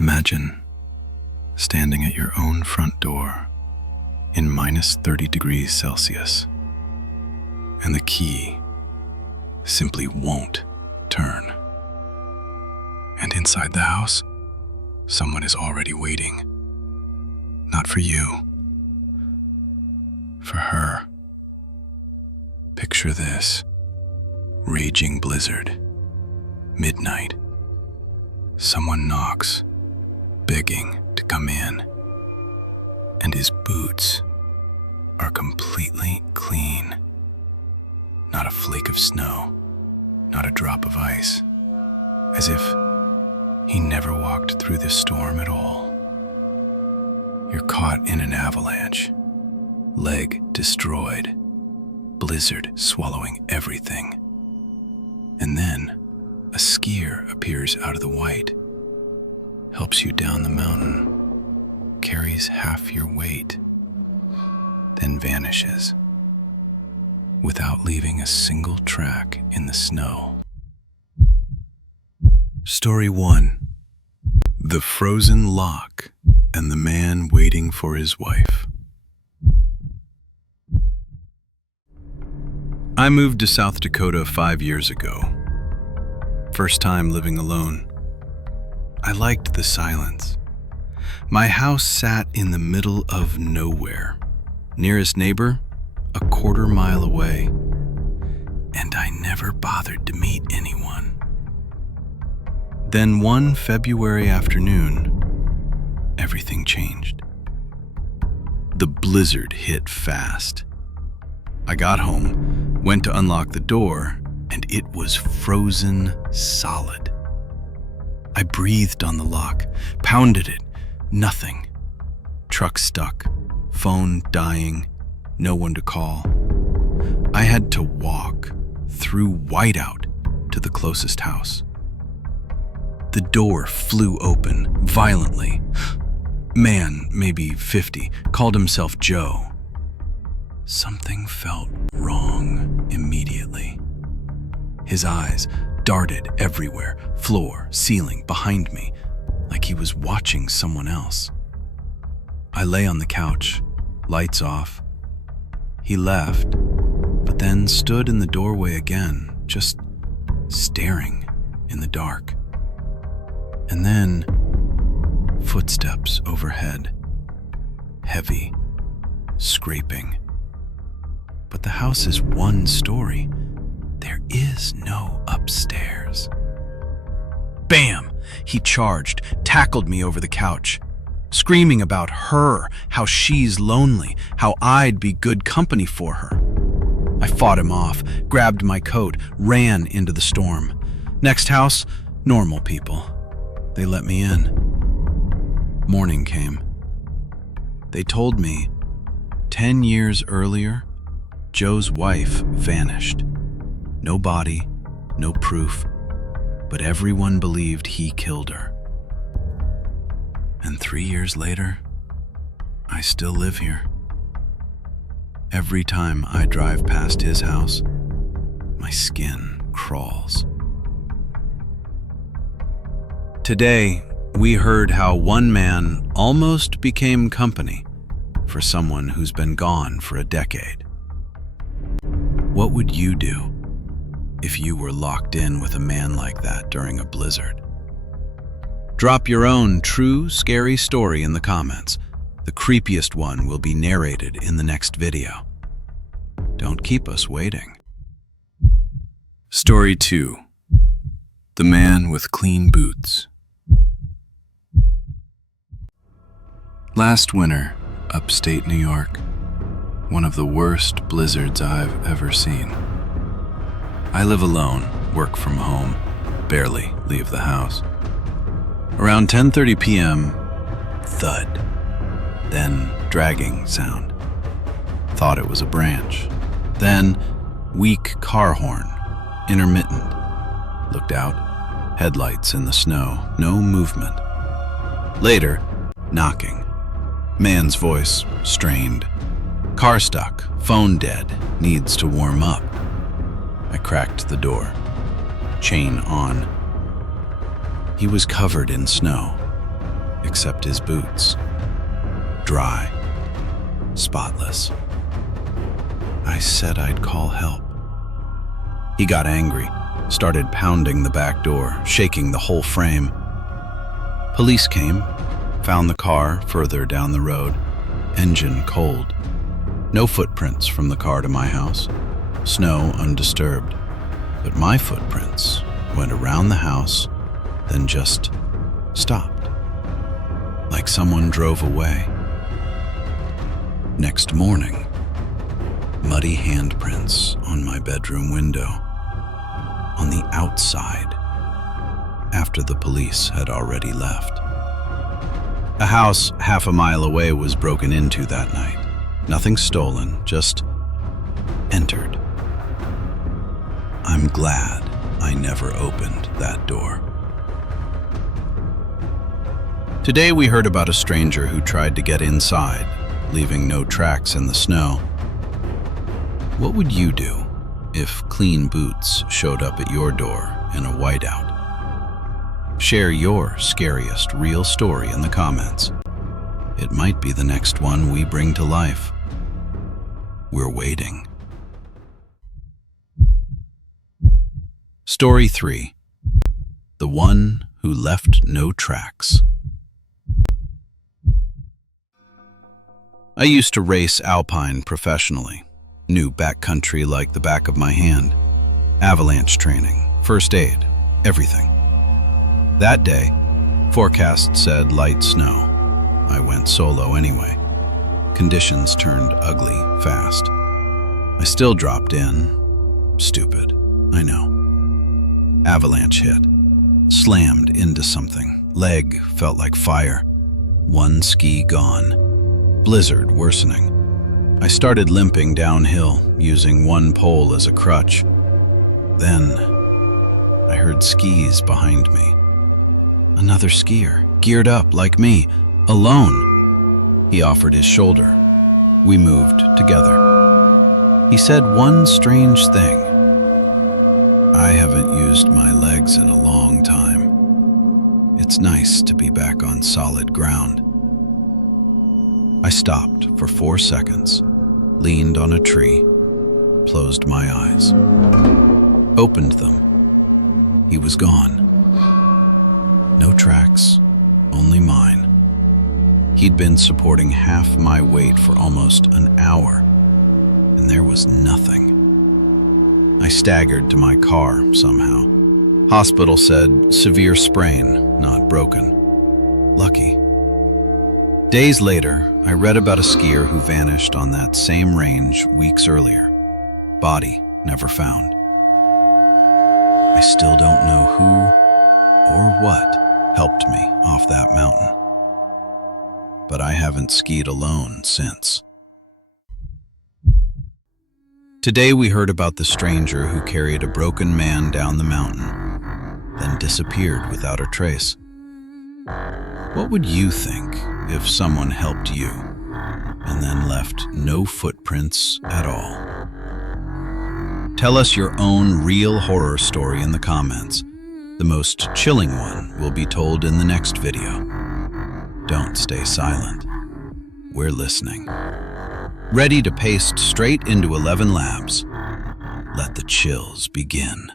Imagine standing at your own front door in minus 30 degrees Celsius, and the key simply won't turn. And inside the house, someone is already waiting. Not for you, for her. Picture this: raging blizzard, midnight. Someone knocks, begging to come in, and his boots are completely clean. Not a flake of snow, not a drop of ice, as if he never walked through this storm at all. You're caught in an avalanche, leg destroyed, blizzard swallowing everything. And then a skier appears out of the white, helps you down the mountain, carries half your weight, then vanishes without leaving a single track in the snow. Story 1. The Frozen Lock and the Man Waiting for His Wife. I moved to South Dakota 5 years ago. First time living alone. I liked the silence. My house sat in the middle of nowhere. Nearest neighbor, a quarter-mile away. And I never bothered to meet anyone. Then one February afternoon, everything changed. The blizzard hit fast. I got home, went to unlock the door, and it was frozen solid. I breathed on the lock, pounded it, nothing. Truck stuck, phone dying, no one to call. I had to walk through whiteout to the closest house. The door flew open violently. Man, maybe 50, called himself Joe. Something felt wrong immediately. His eyes darted everywhere, floor, ceiling, behind me, like he was watching someone else. I lay on the couch, lights off. He left, but then stood in the doorway again, just staring in the dark. And then, footsteps overhead, heavy, scraping. But the house is one story. There is no upstairs. Bam! He charged, tackled me over the couch, screaming about her, how she's lonely, how I'd be good company for her. I fought him off, grabbed my coat, ran into the storm. Next house, normal people. They let me in. Morning came. They told me 10 years earlier, Joe's wife vanished. No body, no proof, but everyone believed he killed her. And 3 years later, I still live here. Every time I drive past his house, my skin crawls. Today, we heard how one man almost became company for someone who's been gone for a decade. What would you do if you were locked in with a man like that during a blizzard? Drop your own true, scary story in the comments. The creepiest one will be narrated in the next video. Don't keep us waiting. Story 2. The Man with Clean Boots. Last winter, upstate New York, one of the worst blizzards I've ever seen. I live alone, work from home, barely leave the house. Around 10:30 p.m., thud, then dragging sound. Thought it was a branch. Then weak car horn, intermittent. Looked out, headlights in the snow, no movement. Later, knocking. Man's voice, strained. Car stuck, phone dead, needs to warm up. I cracked the door. Chain on. He was covered in snow, except his boots. Dry, spotless. I said I'd call help. He got angry, started pounding the back door, shaking the whole frame. Police came, found the car further down the road, engine cold. No footprints from the car to my house, snow undisturbed. But my footprints went around the house, then just stopped, like someone drove away. Next morning, muddy handprints on my bedroom window, on the outside, after the police had already left. A house half a mile away was broken into that night. Nothing stolen, just entered. I'm glad I never opened that door. Today we heard about a stranger who tried to get inside, leaving no tracks in the snow. What would you do if clean boots showed up at your door in a whiteout? Share your scariest real story in the comments. It might be the next one we bring to life. We're waiting. Story 3. The One Who Left No Tracks. I used to race alpine professionally. Knew backcountry like the back of my hand. Avalanche training, first aid, everything. That day, forecast said light snow. I went solo anyway. Conditions turned ugly fast. I still dropped in. Stupid, I know. Avalanche hit. Slammed into something. Leg felt like fire. One ski gone. Blizzard worsening. I started limping downhill, using one pole as a crutch. Then, I heard skis behind me. Another skier, geared up like me, alone. He offered his shoulder. We moved together. He said one strange thing. I haven't used my legs in a long time. It's nice to be back on solid ground. I stopped for 4 seconds, leaned on a tree, closed my eyes, opened them. He was gone. No tracks, only mine. He'd been supporting half my weight for almost an hour, and there was nothing. I staggered to my car somehow. Hospital said severe sprain, not broken. Lucky. Days later, I read about a skier who vanished on that same range weeks earlier. Body never found. I still don't know who or what helped me off that mountain. But I haven't skied alone since. Today we heard about the stranger who carried a broken man down the mountain, then disappeared without a trace. What would you think if someone helped you and then left no footprints at all? Tell us your own real horror story in the comments. The most chilling one will be told in the next video. Don't stay silent. We're listening. Ready to paste straight into 11 labs. Let the chills begin.